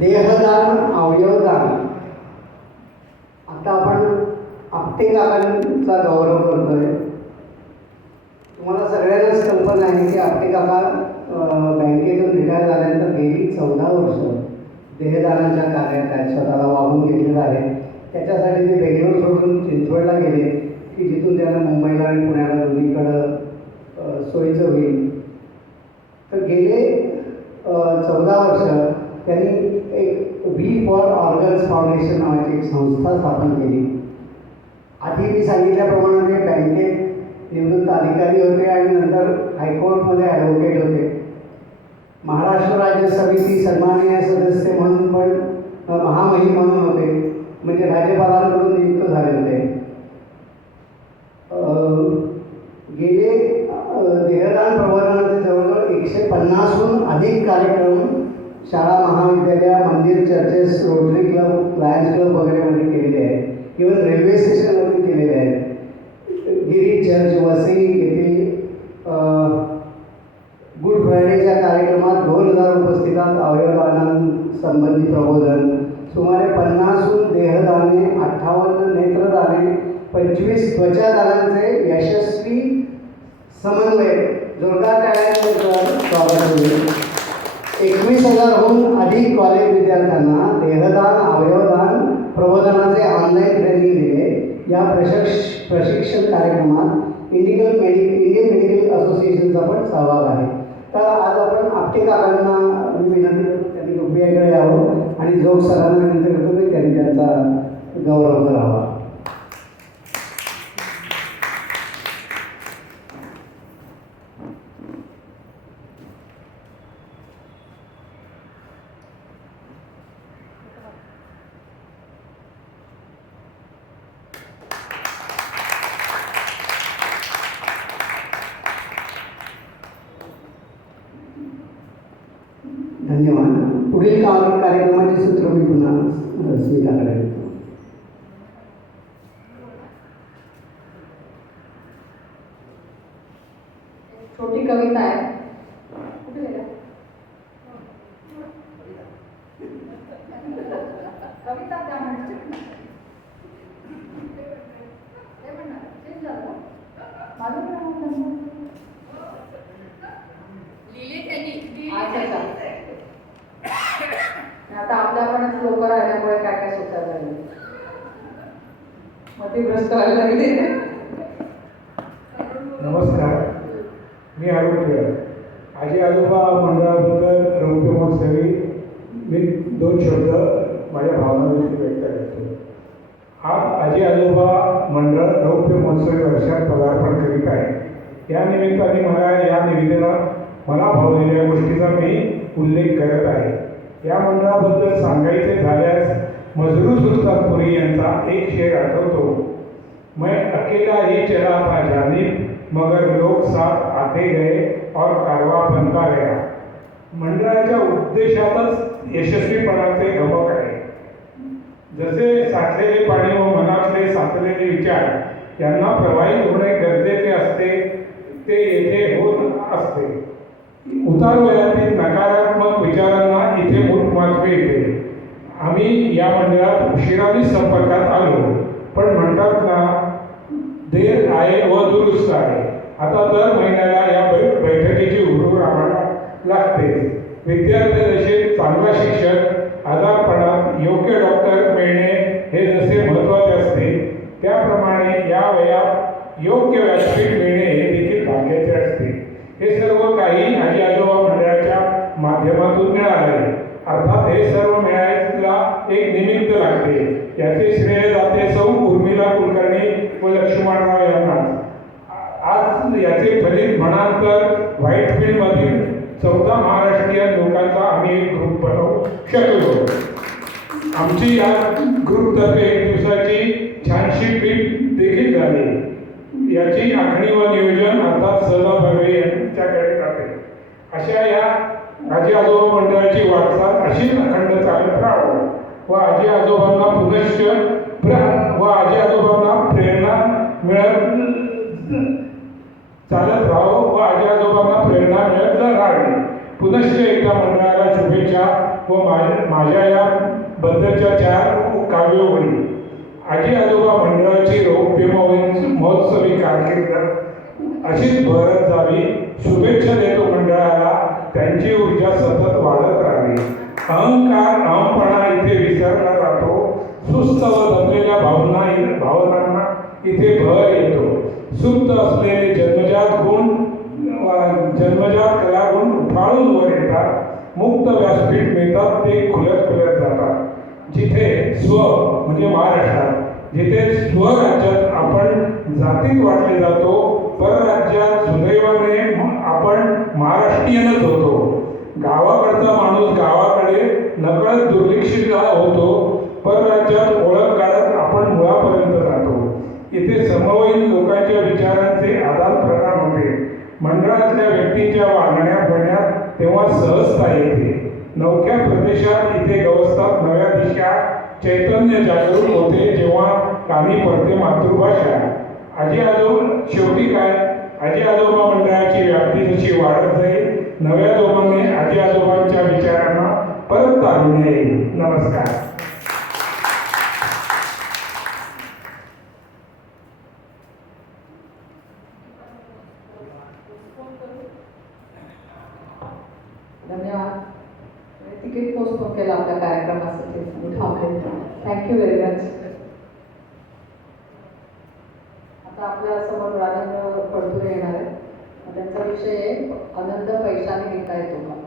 देहदान अवयवदान. आता आपण आपटे काकांचा गौरव करतोय. तुम्हाला सगळ्यांनाच कल्पना आहे की आपटे काका बँकेतून रिटायर झाल्यानंतर गेली चौदा वर्ष. देहदानाच्या कार्यात आहेत स्वतःला वाहून घेतलेलं आहे. त्याच्यासाठी ते बेंगलोर सोडून चिंचवडला गेले की जिथून त्यांना मुंबईला आणि पुण्याला दोन्हीकडं सोयीचं होईल. तर गेले चौदा वर्ष. त्यांनी एक वी फॉर ऑर्गन्स फाउंडेशन नावाची एक संस्था स्थापन केली. आधी मी सांगितल्याप्रमाणे ते बँकेत निवृत्त अधिकारी होते आणि नंतर हायकोर्टमध्ये ॲडव्होकेट होते. महाराष्ट्र राज्य समिती सन्माननीय सदस्य म्हणून पण महामही महामहिम म्हणून होते. म्हणजे राज्यपालांकडून नियुक्त झाले होते अ, गेले अ, देहदान प्रबोधनाचे जवळजवळ एकशे पन्नासहून अधिक कार्यक्रम शाळा महाविद्यालय मंदिर churches Rotary Club Lions Club वगैरेमध्ये केलेले आहेत. इवन रेल्वे स्टेशनवरती केलेले आहेत. गिरी चर्च वसई येथील गुड फ्रायडेच्या कार्यक्रमात दोन हजार उपस्थितांत अवयवदानांसंबंधी प्रबोधन. सुमारे पन्नासहून देहदाने अठ्ठावन्न नेत्रदाने पंचवीस त्वचादानांचे यशस्वी समन्वय जोरदार टाळ्यांचे स्वागत होईल एकवीस हजारहून अधिक कॉलेज विद्यार्थ्यांना देहदान अवयवदान प्रबोधनाचे ऑनलाईन ट्रेनिंग दिले. या प्रशिक्ष प्रशिक्षण कार्यक्रमात इंडिकल मेडि इंडियन मेडिकल असोसिएशनचा पण सहभाग आहे. तर आज आपण आपटे काकांना विनंती करतो त्यांनी रुपयाकडे यावं. आणि जोग सरांना विनंती करतो की त्यांनी त्यांचा गौरव करावा. पुढील का- कार्यक्रमाचे सूत्र मी पुन्हा स्मिताकडे देतो छोटी कविता आहे कुठे आता आपल्या पण लोक राहिल्यामुळे काय काय सुचत झाले? मतिभ्रष्ट व्हायला लागले. नमस्कार. मी आरोग्य आजी आजोबा मंडळाबद्दल रौप्य महोत्सवी. मी दोन शब्द माझ्या भावनांविषयी व्यक्त करतो. आज आजी आजोबा मंडळ रौप्य महोत्सवी वर्षात पदार्पण करीत आहे. या निमित्ताने मला या निवेदनात मला भावलेल्या गोष्टीचा मी उल्लेख करत आहे. या मंडळाबद्दल सांगायचे झाल्यास मजरू सुलतानपुरी यांचा एक शेर आठवतो. मैं अकेला ही चला था जानिब मगर लोक साथ आते गए और कारवा बनता गया. मंडळाच्या उद्देशातच यशस्वीपणाचे गमक आहे. जसे साठलेले पाणी व मनातले साचलेले विचार यांना प्रवाहित होणे गरजेचे असते ते येथे होत असते. उतारवयातील नकारात्मक विचारांना इथे येते. आम्ही या मंडळात उशिराने संपर्कात आलो. पण म्हणतात ना देर आहे व दुरुस्त आहे. आता दर महिन्याला या बै- बैठकीची हुरूर आम्हाला लागते. विद्यार्थी जसे चांगला शिक्षक आजारपणात योग्य डॉक्टर मिळणे हे जसे महत्त्वाचे असते त्याप्रमाणे या वयात योग्य व्यासपीठ मिळणे हे देखील भाग्याचे असते. हे सर्व काही आजी आजोबा मंडळाच्या माध्यमातून मिळाले. अर्थात एक निमित्त लागते. याचे श्रेय जाते सौ उर्मिला कुलकर्णी व लक्ष्मणराव यांना. आज याचे फलित म्हणाल तर व्हाईट फील्डमधील चौदा महाराष्ट्रीयन लोकांचा आम्ही एक ग्रुप बनवू शकलो. आमची या ग्रुपतर्फे एक दिवसाची छानशी ट्रीप देखील झाली. याची आखणी व नियोजन अर्थात सदा भरवे यांच्याकडे जाते. अशा या आजी आजोबा मंडळाची वाटचाल अशीच अखंड चालत राहावं व आजी आजोबांना पुनश्च प्र व आजी आजोबांना प्रेरणा मिळत चालत राहावं व आजी आजोबांना प्रेरणा मिळत राहावी पुनश्च एकदा मंडळाला शुभेच्छा व माझ्या माझ्या या बद्दलच्या चार काव्यवळी आजी आजोबा मंडळाची रौप्य महोत्सवी कारकीर्द. अशीच भरत जावी. शुभेच्छा देतो मंडळाला त्यांची ऊर्जा सतत वाढत राहावी अहंकार अहमपणा इथे विसरला जातो सुस्त व दबलेल्या भावना भावनांना इथे भर येतो. सुप्त असलेले जन्मजात गुण जन्मजात कलागुण उफाळून वर येतात. मुक्त व्यासपीठ मिळतात ते खुलत खुलत जातात. जिथे स्व म्हणजे महाराष्ट्रात जिथे स्वराज्यात आपण जातीत वाटले जातो परराज्यात सुदैवाने आपण महाराष्ट्रीयनच होतो. गावाकडचा माणूस गावात तेव्हा सहजता येते. नवख्या प्रदेशात इथे गवसतात नव्या दिशा. चैतन्य जागरूक होते जेव्हा कामी पडते मातृभाषा. आजी आजोबा शेवटी काय? आजी आजोबा मंडळाची व्याप्ती जशी वाढत जाईल नव्या जोमाने आजी आजोबांच्या विचारांना परत तारून येईल नमस्कार. धन्यवाद. तिकीट पोस्टपोन केला आपल्या कार्यक्रमासाठी. मी थँक्यू व्हेरी मच आता आपल्यासमोर राजेंद्र पडतुरे येणार. आहे त्यांचा विषय आहे आनंद पैशाने घेता येतो का?